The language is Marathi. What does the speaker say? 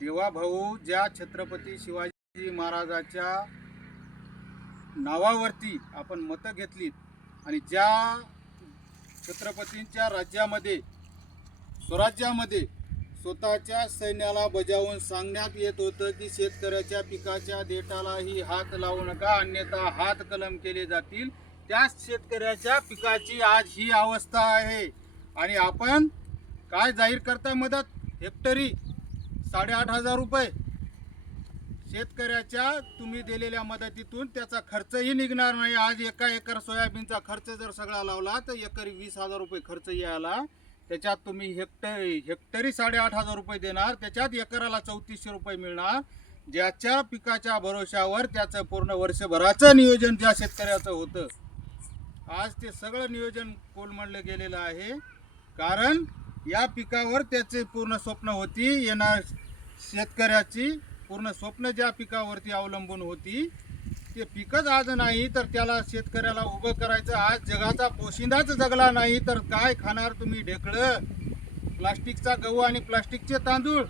देवाभाऊ ज्या छत्रपती शिवाजी महाराजाच्या नावावरती आपण मतं घेतलीत आणि ज्या छत्रपतींच्या राज्यामध्ये स्वराज्यामध्ये स्वतःच्या सैन्याला बजावून सांगण्यात येत होतं की शेतकऱ्याच्या पिकाच्या देठालाही हात लावू नका, अन्यथा हात कलम केले जातील, त्याच शेतकऱ्याच्या पिकाची आज ही अवस्था आहे. आणि आपण काय जाहीर करता मदत? हेक्टरी 8,500 रुपये. शेतकऱ्याच्या तुम्ही दिलेल्या मदतीतून त्याचा खर्चही निघणार नाही. आज एका एकर सोयाबीनचा खर्च जर सगळा लावला तर एकरी 20,000 रुपये खर्च यायला. त्याच्यात तुम्ही हेक्टरी 8,500 रुपये देणार, त्याच्यात एकराला 3400 रुपये मिळणार. ज्याच्या पिकाच्या भरोशावर त्याचं पूर्ण वर्षभराचं नियोजन ज्या शेतकऱ्याचं होतं, आज ते सगळं नियोजन कोलमडलं गेलेलं आहे. कारण या पिकावर त्याचे पूर्ण स्वप्न होती, येणार शेतकऱ्याची पूर्ण स्वप्न ज्या पिकावरती अवलंबून होती, ते पिकच आज नाही तर त्याला शेतकऱ्याला उभं करायचं. आज जगाचा पोशिंदाच जगला नाही तर काय खाणार तुम्ही? ढेकळं, प्लास्टिकचा गहू आणि प्लास्टिकचे तांदूळ.